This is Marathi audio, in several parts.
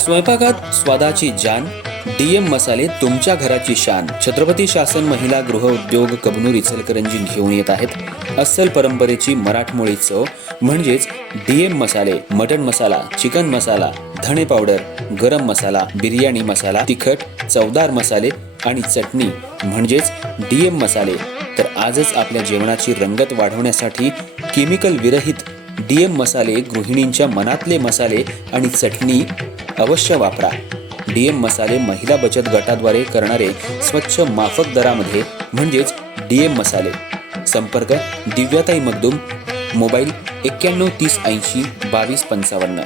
स्वयंपाकात स्वादाची जान, डीएम मसाले तुमच्या घराची शान. छत्रपती शासन महिला गृह उद्योग कबनूर इचलकरंजी घेऊन येत आहेत अस्सल परंपरेची मराठमोळी चव म्हणजेच डीएम मसाले. मटन मसाला, चिकन मसाला, धणे पावडर, गरम मसाला, बिर्याणी मसाला, तिखट चवदार मसाले आणि चटणी म्हणजेच डीएम मसाले. तर आजच आपल्या जेवणाची रंगत वाढवण्यासाठी केमिकल विरहित डीएम मसाले, गृहिणींच्या मनातले मसाले आणि चटणी अवश्य वापरा. डीएम मसाले महिला बचत गटाद्वारे करणारे स्वच्छ माफक दरामध्ये म्हणजेच डीएम मसाले. संपर्क दिव्याताई मगदूम, मोबाईल 91 30 80 22 55.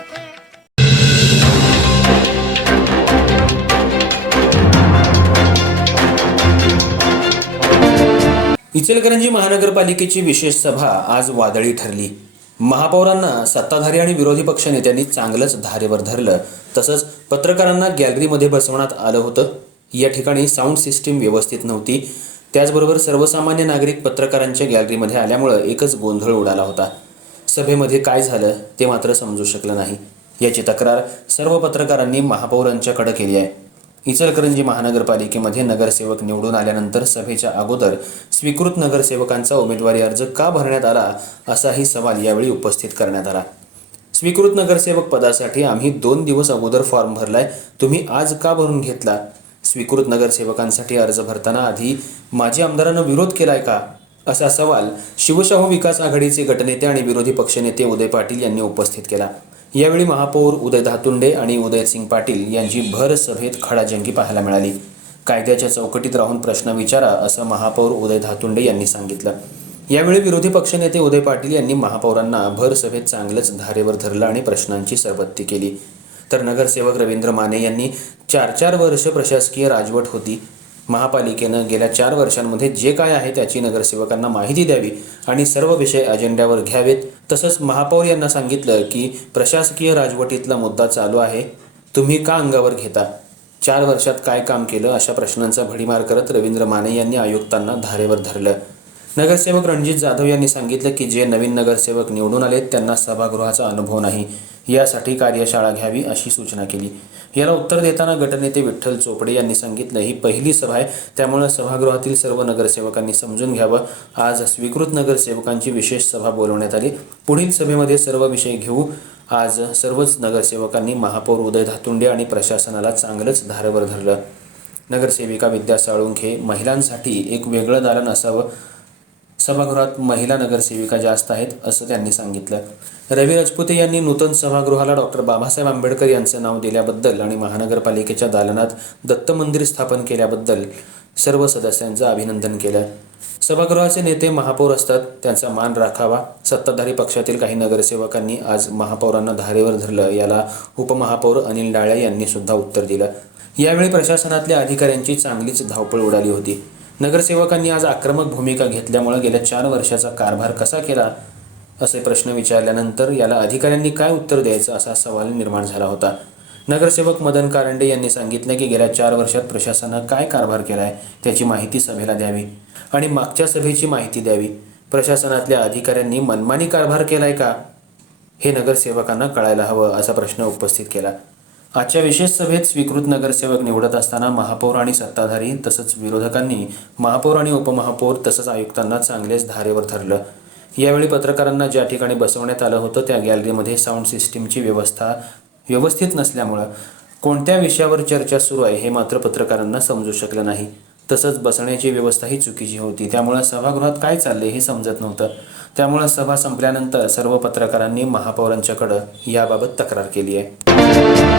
इचलकरंजी महानगरपालिकेची विशेष सभा आज वादळी ठरली. महापौरांना सत्ताधारी आणि विरोधी पक्षनेत्यांनी चांगलंच धारेवर धरलं. तसंच पत्रकारांना गॅलरीमध्ये बसवण्यात आलं होतं. या ठिकाणी साऊंड सिस्टीम व्यवस्थित नव्हती. त्याचबरोबर सर्वसामान्य नागरिक पत्रकारांच्या गॅलरीमध्ये आल्यामुळं एकच गोंधळ उडाला होता. सभेमध्ये काय झालं ते मात्र समजू शकलं नाही. याची तक्रार सर्व पत्रकारांनी महापौरांच्याकडे केली आहे. इचलकरंजी महानगरपालिकेमध्ये नगरसेवक निवडून आल्यानंतर सभेच्या अगोदर स्वीकृत नगरसेवकांचा उमेदवारी अर्ज का भरण्यात आला, असाही सवाल यावेळी उपस्थित करण्यात आला. स्वीकृत नगरसेवक पदासाठी आम्ही 2 दिवस अगोदर फॉर्म भरलाय, तुम्ही आज का भरून घेतला? स्वीकृत नगरसेवकांसाठी अर्ज भरताना आधी माजी आमदारांना विरोध केलाय का, असा सवाल शिवशाहू विकास आघाडीचे गटनेते आणि विरोधी पक्षनेते उदय पाटील यांनी उपस्थित केला. यावेळी महापौर उदय धातुंडे आणि उदयसिंग पाटील यांची भर सभेत खडाजंगी पाहायला मिळाली. कायद्याच्या चौकटीत राहून प्रश्न विचारा, असं महापौर उदय धातुंडे यांनी सांगितलं. यावेळी विरोधी पक्षनेते उदय पाटील यांनी महापौरांना भर सभेत चांगलंच धारेवर धरलं आणि प्रश्नांची सरबत्ती केली. तर नगरसेवक रवींद्र माने यांनी 4 वर्ष प्रशासकीय राजवट होती. महापालिकेनं गेल्या 4 वर्षांमध्ये जे काय आहे त्याची नगरसेवकांना माहिती द्यावी आणि सर्व विषय अजेंड्यावर घ्यावेत. तसंच महापौर यांना सांगितलं की प्रशासकीय राजवटीतला मुद्दा चालू आहे, तुम्ही का अंगावर घेता? 4 वर्षात काय काम केलं, अशा प्रश्नांचा भडीमार करत रवींद्र माने यांनी आयुक्तांना धारेवर धरलं. नगरसेवक रणजित जाधव यांनी सांगितलं की जे नवीन नगरसेवक निवडून आलेत त्यांना सभागृहाचा अनुभव नाही, यासाठी कार्यशाळा घ्यावी अशी सूचना केली. याला उत्तर देताना गटनेते विठ्ठल चोपडे यांनी सांगितलं, ही पहिली सभा आहे, त्यामुळे सभागृहातील सर्व नगरसेवकांनी समजून घ्यावं. आज स्वीकृत नगरसेवकांची विशेष सभा बोलवण्यात आली. पुढील सभेमध्ये सर्व विषय घेऊ. आज सर्वच नगरसेवकांनी महापौर उदय धातुंडे आणि प्रशासनाला चांगलंच धारेवर धरलं. नगरसेविका विद्या साळुंखे, महिलांसाठी एक वेगळं दालन असावं, सभागृहात महिला नगरसेविका जास्त आहेत असं त्यांनी सांगितलं. रवी राजपुते यांनी नूतन सभागृहाला डॉक्टर बाबासाहेब आंबेडकर यांचं नाव दिल्याबद्दल आणि महानगरपालिकेच्या दालनात दत्त मंदिर स्थापन केल्याबद्दल सर्व सदस्यांचं अभिनंदन केलं. सभागृहाचे नेते महापौर असतात, त्यांचा मान राखावा. सत्ताधारी पक्षातील काही नगरसेवकांनी आज महापौरांना धारेवर धरलं, याला उपमहापौर अनिल डाळे यांनी सुद्धा उत्तर दिलं. यावेळी प्रशासनातल्या अधिकाऱ्यांची चांगलीच धावपळ उडाली होती. नगरसेवकांनी आज आक्रमक भूमिका घेतल्यामुळे गेल्या 4 वर्षाचा कारभार कसा केला, असे प्रश्न विचारल्यानंतर याला अधिकाऱ्यांनी काय उत्तर द्यायचं, असा सवाल निर्माण झाला होता. नगरसेवक मदन कारंडे यांनी सांगितलं की गेल्या 4 वर्षात प्रशासनानं काय कारभार केलाय त्याची माहिती सभेला द्यावी आणि मागच्या सभेची माहिती द्यावी. प्रशासनातल्या अधिकाऱ्यांनी मनमानी कारभार केलाय का, हे नगरसेवकांना कळायला हवं, असा प्रश्न उपस्थित केला. आजच्या विशेष सभेत स्वीकृत नगरसेवक निवडत असताना महापौर आणि सत्ताधारी तसंच विरोधकांनी महापौर आणि उपमहापौर तसंच आयुक्तांना चांगलेच धारेवर धरलं. यावेळी पत्रकारांना ज्या ठिकाणी बसवण्यात आलं होतं त्या गॅलरीमध्ये साऊंड सिस्टीमची व्यवस्था व्यवस्थित नसल्यामुळं कोणत्या विषयावर चर्चा सुरू आहे हे मात्र पत्रकारांना समजू शकलं नाही. तसंच बसण्याची व्यवस्थाही चुकीची होती, त्यामुळं सभागृहात काय चाललंय हे समजत नव्हतं. त्यामुळं सभा संपल्यानंतर सर्व पत्रकारांनी महापौरांच्याकडं याबाबत तक्रार केली आहे.